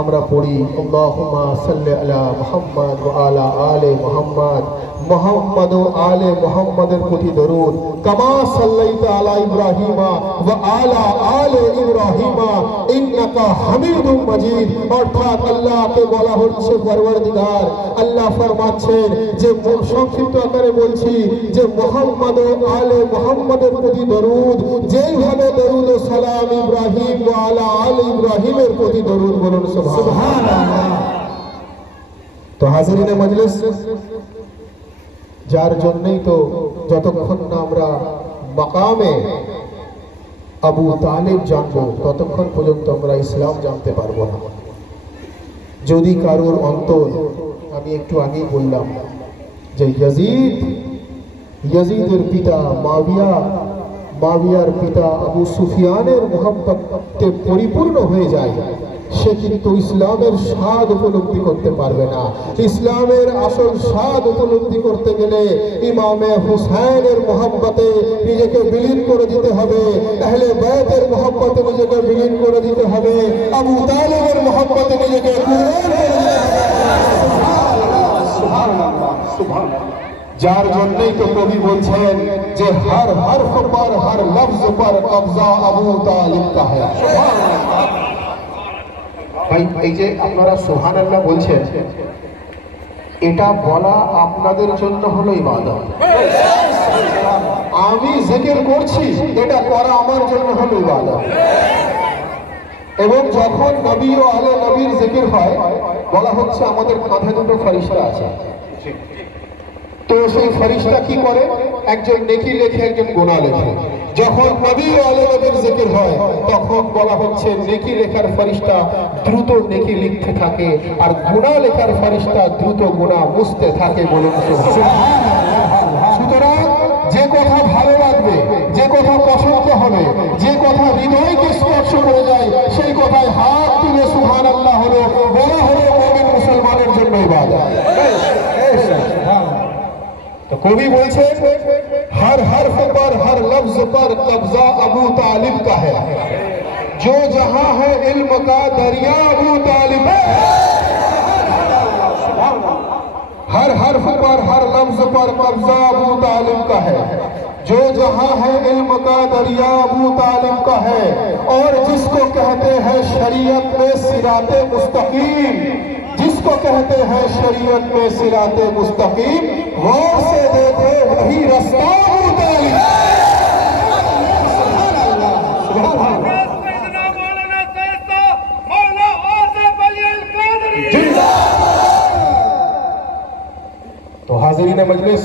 আমরা পড়ি আল্লাহুম্মা সাল্লি আলা মুহাম্মদ ওয়া আলা আলি মুহাম্মদ, মুহাম্মদ ও আলে মুহাম্মদের প্রতি দরুদ। কামা সাল্লাইতা আলা ইব্রাহিমা ওয়া আলা আলি ইব্রাহিমা ইন্নাকা হামিদুম মাজিদ। অর্থাৎ আল্লাহকে বলা হচ্ছে পরওয়ারদিগার। আল্লাহ ফরমাচ্ছেন যে, সংক্ষিপ্ত আকারে বলছি, যে মুহাম্মদ ও আলে মুহাম্মদের প্রতি দরুদ, যেইভাবে দরুদ ও সালাম ইব্রাহিম ওয়া আলা আলি ইব্রাহিমের প্রতি দরুদ, বলুন সুবহানাল্লাহ। তো হাজিরিনে মজলিস, যার জন্যই তো যতক্ষণ না আমরা মাকামে আবু তালেব জানবো, ততক্ষণ পর্যন্ত আমরা ইসলাম জানতে পারবো না। যদি কারোর অন্তর, আমি একটু আগেই বললাম যে ইয়াজিদের পিতা মুআবিয়া মাবিয়ার পিতা আবু সুফিয়ানের মোহাম্মতে পরিপূর্ণ হয়ে যায়, সে কিন্তু ইসলামের স্বাদ উপলব্ধি করতে পারবে না। ইসলামের আসল স্বাদ উপলব্ধি করতে গেলে ইমামে হুসাইনের মোহাম্মতে নিজেকে বিলীন করে দিতে হবে, আহলে বাইতের মোহাম্মতে নিজেকে বিলীন করে দিতে হবে, আবু তালেবের মোহাম্মতে নিজেকে কুরবান করে দিতে হবে। সুবহানাল্লাহ, সুবহানাল্লাহ। যার জন্যই তো কবি বলছেন যে হর হরফ পর হর লফজ পর কবজা আবু তালিব কা হ্যায়। সুবহানাল্লাহ। ভাই এই যে আপনারা সুবহানাল্লাহ বলছেন, এটা বলা আপনাদের জন্য হলো ইবাদত। আমি জিকির করছি, এটা করা আমার জন্য হলো ইবাদত। এবং যখন নবী ও আলে নবীর জিকির হয়, বলা হচ্ছে আমাদের কাঁধে দুটো ফেরেশতা আছে। তো সেই ফেরেশতা কি করে? একজন নেকি লেখে, একজন গুনাহ লেখে। যখন নবী ও আলে নবীর জিকির হয়, তখন বলা হচ্ছে নেকি লেখার ফেরেশতা দ্রুত নেকি লিখতে থাকে, আর গুনাহ লেখার ফেরেশতা দ্রুত গুনাহ মুছতে থাকে। বলুন সুবহানাল্লাহ। সুতরাং যে কথা ভালো লাগবে, যে কথা পছন্দ হবে, যে কথা হৃদয়কে স্পর্শ করে যায়, সেই কথায় হাত তুলে সুবহানাল্লাহ হলো বলা হলো মুমিন মুসলমানের জন্য ইবাদত। তো কবি বলছেন हर हर्फ पर हर लफ्ज पर कब्जा अबू तालिब का है, जो जहां है इल्म का दरिया अबू तालिब है। हर हर्फ पर हर लफ्ज पर कब्जा अबू तालिब का है, जो जहां है इल्म का दरिया अबू तालिब का है। और जिसको कहते हैं शरीयत में सिराते मुस्तकीम, जिसको कहते हैं शरीयत में सिराते मुस्तकीम, गौर से देखे वही रास्ता अबू तालिब। তো হাজিরিনে মজলিস,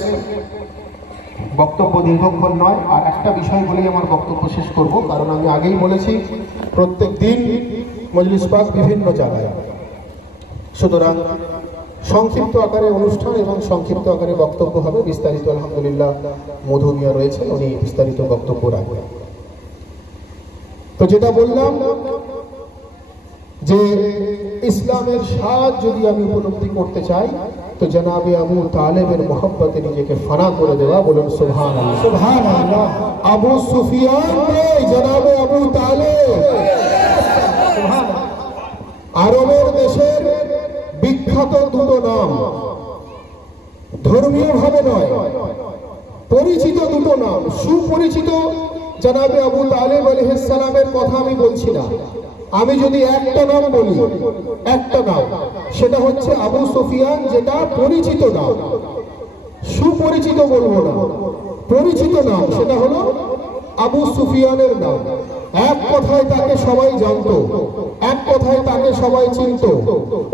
বক্তব্য দীর্ঘক্ষণ নয়, আর একটা বিষয় বলেই আমার বক্তব্য শেষ করব, কারণ আমি আগেই বলেছি প্রত্যেক দিন মজলিস পাক বিভিন্ন জায়গায়। সুতরাং সংক্ষিপ্ত আকারে অনুষ্ঠান এবং সংক্ষিপ্ত আকারে বক্তব্য হবে। বিস্তারিত আলহামদুলিল্লাহ মধু মিয়া রয়েছে, উনি বিস্তারিত বক্তব্য রাখবেন। তো যেটা বললাম যে ইসলামের স্বাদ যদি আমি উপলব্ধি করতে চাই, তো জনাবে আবু তালেবের মোহাব্বতে নিজেকে ফানা করে দেওয়া। বলুন সুবহানাল্লাহ, সুবহানাল্লাহ। আবু সুফিয়ান জনাবে আবু তালেব আরবের দেশের বিখ্যাত দুটো নাম, ধর্মীয় ভাবে নয়, পরিচিত দুটো নাম, সুপরিচিত। জনাবে আবু তালেব আলাইহিস সালামের কথা আমি বলছি না, আমি যদি একটা নাম বলি, একটা নাম, সেটা হচ্ছে আবু সুফিয়ান, যেটা পরিচিত নাম। সুপরিচিত বলবো না, পরিচিত নাম, সেটা হলো আবু সুফিয়ানের নাম। এক কথায় তাকে সবাই জানতো, এক কথায় তাকে সবাই চিনত।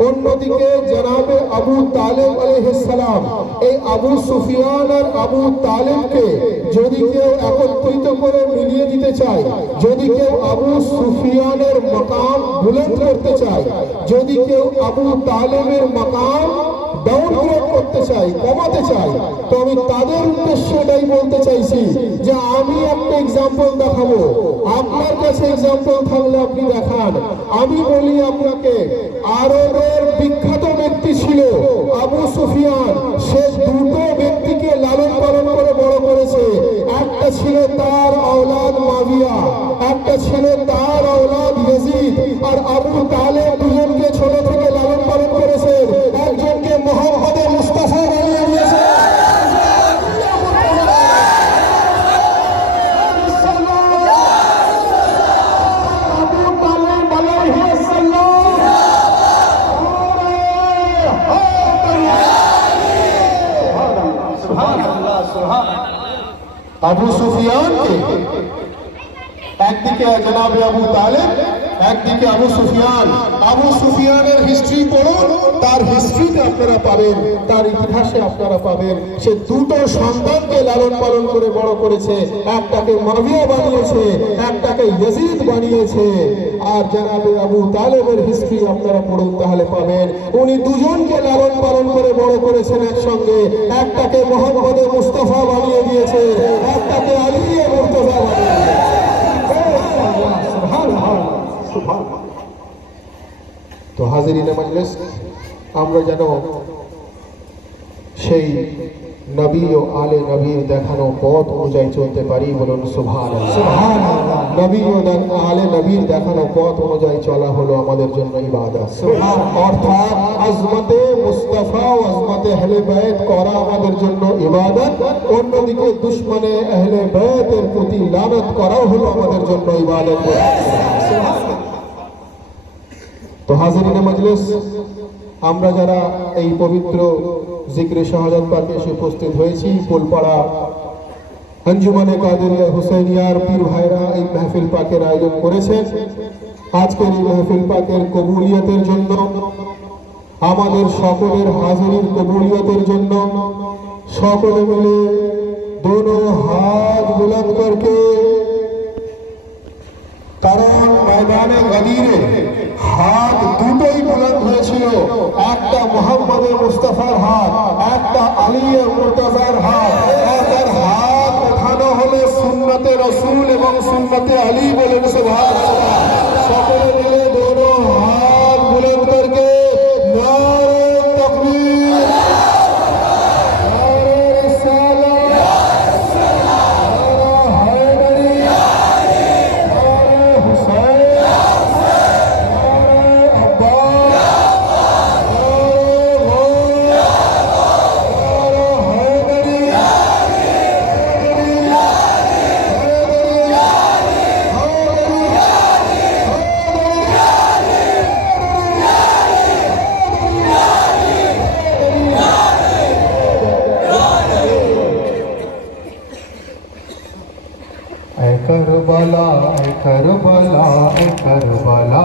অন্যদিকে জনাবে আবু তালেব আলাইহিস সালাম, এই আবু সুফিয়ান আর আবু তালেবকে যদি কেউ একত্রিত করে মিলিয়ে দিতে চায়, যদি কেউ আবু সুফিয়ানের মাকাম বুলন্দ করতে চায়, যদি কেউ আবু তালেবের মাকাম ডাউনগ্রেড করতে চাই, কমাতে চাই, তো আমি তাদের উদ্দেশ্যে এটাই বলতে চাইছি যে আমি একটা এক্সাম্পল দেখাবো। আপনার কাছে এক্সাম্পল থাকলে আপনি দেখান। আমি বলি আপনাকে, আরবের বিখ্যাত ব্যক্তি ছিল আবু সুফিয়ান। সে দুটো ব্যক্তিকে লালন পালন করে বড় করেছে। একটা ছিল তার আওলাদ মাবিয়া, একটা ছিল তার আওলাদ ইয়াজিদ। আর আবু তালেব দুজনকে ছোট থেকে লালন পালন করেছে। একজনকে মোহাম্মদে মুস্তাফা বানিয়ে দিয়েছে, আবু তালেব আলাইহিস সালাম। সুবহানাল্লাহ, সুবহানাল্লাহ। আবু সুফিয়ানকে একদিকে জনাবে আবু তালেব, একদিকে আবু সুফিয়ানের হিস্ট্রি পড়ুন, তার হিস্ট্রিতে আপনারা পাবেন, তার ইতিহাসে আপনারা পাবেন সে দুটো সন্তানকে লালন পালন করে বড় করেছে, একটাকে মুআবিয়া বানিয়েছে, একটাকে ইয়াজিদ বানিয়েছে। আর জনাবে আবু তালেবের হিস্ট্রি আপনারা পড়ুন, তাহলে পাবেন উনি দুজনকে লালন পালন করে বড় করেছেন একসঙ্গে, একটাকে মোহাম্মদে মুস্তাফা বানিয়ে দিয়েছে, একটাকে আলী মুর্তজা বানিয়ে দিয়েছে। তো হাজিরিনে মজলিস, আমরা যেন সেই নবী ও আলে নবীর দেখানো পথ অনুযায়ী চলতে পারি, বলুন সুবহানাল্লাহ। নবী ও আলে নবীর দেখানো পথ অনুযায়ী চলা হলো আমাদের জন্য ইবাদত, অর্থাৎ আজমতে মুস্তাফা ও আজমতে আহলে বাইত করা আমাদের জন্য ইবাদত, অন্যদিকে দুশমনে আহলে বাইতের প্রতি লানত করাও হলো আমাদের জন্য ইবাদত। তো হাজিরিনে মজলিস, আমরা যারা এই পবিত্র জিক্রে শাহাদাত পাকে এসে উপস্থিত হয়েছি, ফুলপাড়া আঞ্জুমানে কাদেরিয়া হুসাইনিয়ার পীর ভাইরা এই মাহফিল পাকের আয়োজন করেছেন। আজকের এই মাহফিল পাকের কবুলিয়তের জন্য, আমাদের সকলের হাজিরির কবুলিয়তের জন্য সকলে মিলে দোনো হাত বুলন্দ করকে, কারণ ময়দানে গদিরে হাত দুটোই বুলন্দ হয়েছিল, একটা মোহাম্মদে মুস্তাফার হাত, একটা আলী মুর্তজার হাত, তার হাত ওঠানো হলো সুন্নতে রসুল এবং সুন্নতে আলী, বলেন সুবহানাল্লাহ। সকলে মিলে দোনো হাত বুলন্দ করকে নারে তাকবীর, নারে রিসালাত, নারে হায়দারি, নারে হুসাইন, নারে আব্বাস, নারে গৌস, নারে হায়দারি, ऐ करबला, ऐ करबला, ऐ करबला,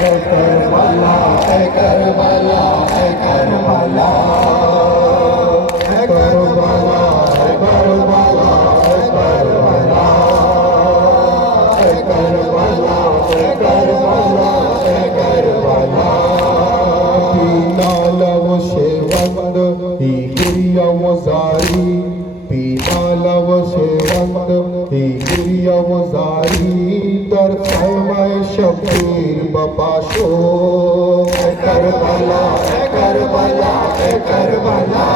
ऐ करबला, ऐ करबला, ऐ करबला, ऐ करबला, ऐ करबला, ऐ करबला, ऐ करबला, ऐ करबला, ऐ करबला। पीना लव शेवंद ही गिरिया वजारी, पीना लव शेवंद ही गिरिया वजारी, दर खैमाए शबीर बपाशो। ऐ करबला, ऐ करबला, ऐ करबला,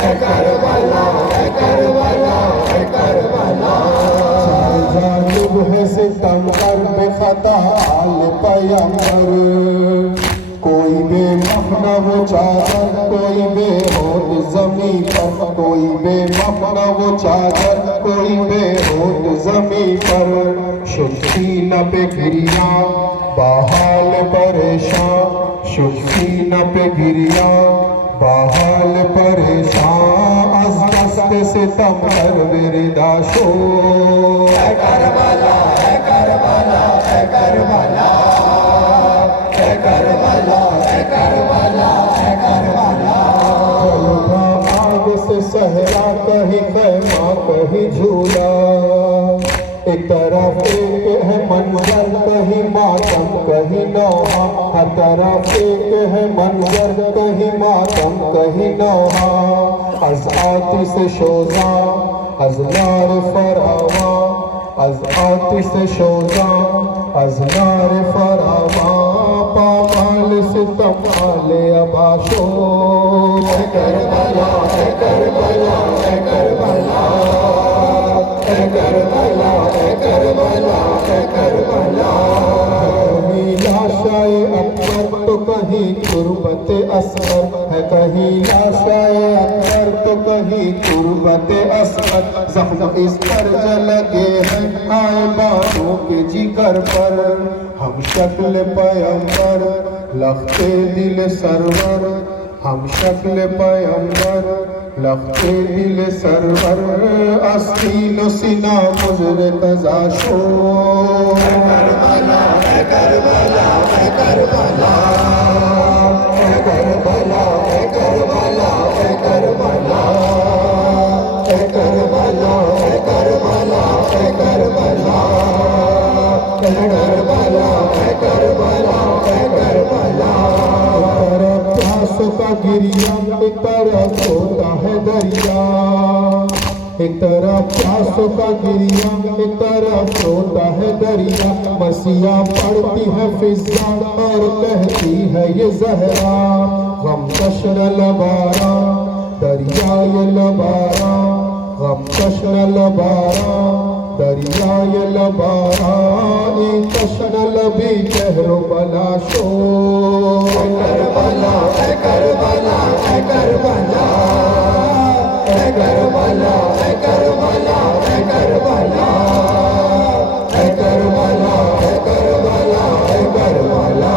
ऐ करबला, ऐ करबला, ऐ करबला। जानिब है सितमगर बेखता आल पैगंबर, कोई बेमहना वो चादर, कोई बेहोद ज़मी पर, कोई बेमहना वो चादर, कोई बेहोद ज़मी पर। शुकीना पे गिरिया बाहाल परेशान, शुकीना पे गिरिया बाहाल परेशान, अज़ दस्त सितमगर विरदाशो। ऐ करबला, ऐ करबला, ऐ करबला, ऐ करबला, ऐ करबला, ऐ करबला। आग से सहरा कहीं खैमा कहीं झूला, एक तरफ एक है मंजर कहीं मातम कहीं नौहा, हर तरफ एक है मंजर कहीं मातम कहीं नौहा। अज़ आतिश शोज़ा अज़ नार फरावा, अज़ आतिश शोज़ा अज़ नार फरावा, पामाल सितम आले अबाशो। ऐ करबला, ऐ करबला, ऐ करबला, ऐ करबला, ऐ करबला, ऐ करबला। कहीं लाशाए अकबर तो कहीं तुरबते असगर है, कहीं लाशाए अकबर तो कहीं तुरबते असगर। ज़ख्म इस पर लगे हैं आए बानों के जिगर पर, हम शक्ल पैगंबर लखते दिल सरवर, हम शक्ल पैगंबर لخت دل سرور آستین و سینہ مجرتضا شد اے کربلا اے کربلا اے کربلا اے کربلا اے کربلا اے کربلا اے کربلا اے کربلا اے کربلا اے کربلا اے کربلا اے کربلا پیاسوں کا گریا ایک طرف ہوتا ہے دریا ایک طرف پیاسوں کا گریا ایک طرف ہوتا ہے دریا مسیح پڑتی ہے فضا اور کہتی ہے یہ زہرا غم کشر لبارا دریائے لبارا غم کشر لبارا دریائے لبارا این کشر لبی کہر بلا شو اے کربلا اے کربلا اے کربلا اے کربلا اے کربلا اے کربلا اے کربلا اے کربلا اے کربلا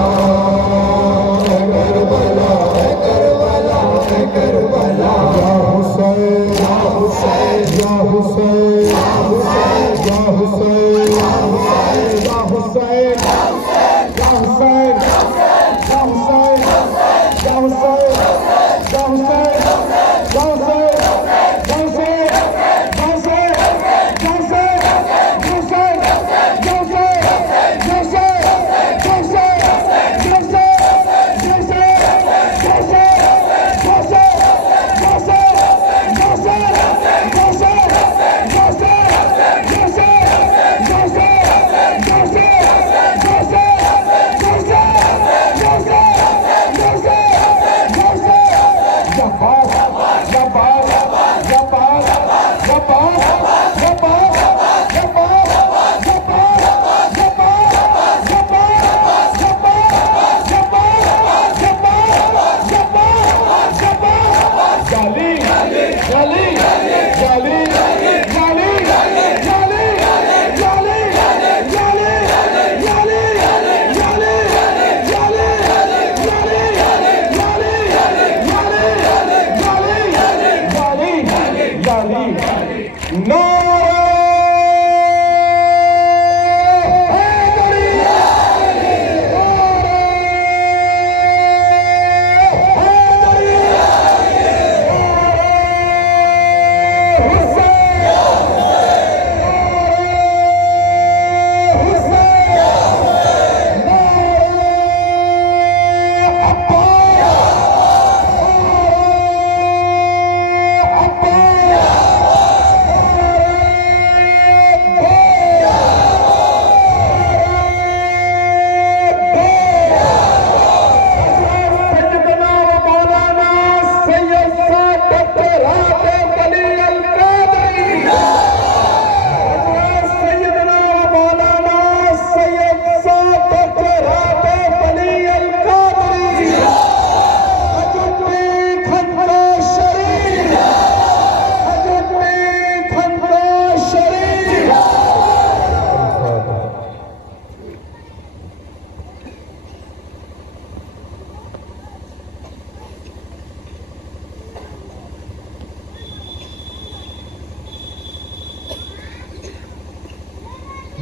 اے کربلا اے کربلا اے کربلا یا حسین یا حسین یا حسین یا حسین یا حسین یا حسین یا حسین یا حسین یا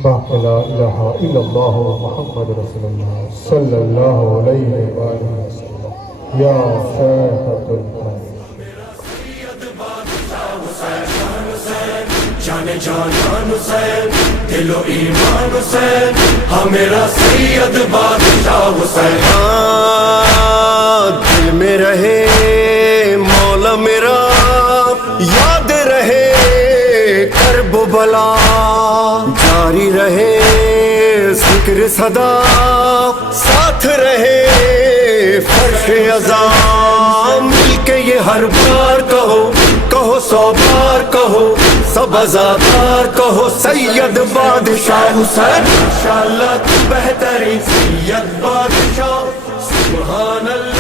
لا الہ الا اللہ محمد رسول اللہ صلی اللہ علیہ وآلہ وسلم یا شیخ جانے جانان حسین دل و ایمان حسین ہاں میرا سید بادشاہ حسین دل میں رہے مولا میرا یاد رہے کرب و بلا جاری رہے ذکر صدا ساتھ رہے فرش عزا مل کے یہ ہر بار کہو کہو 100 بار کہو سب ازادار کہو سید بادشاہ حسین انشاءاللہ تو بہترین سید بادشاہ سبحان اللہ